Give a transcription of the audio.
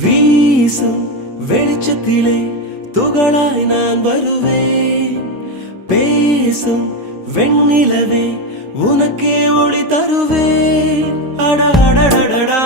வீசும் வெளிச்சத்திலே துகளாய் நான் வருவேன். பேசும் வெண்ணிலவே உனக்கே ஒளி தருவேன். அட அடடடடா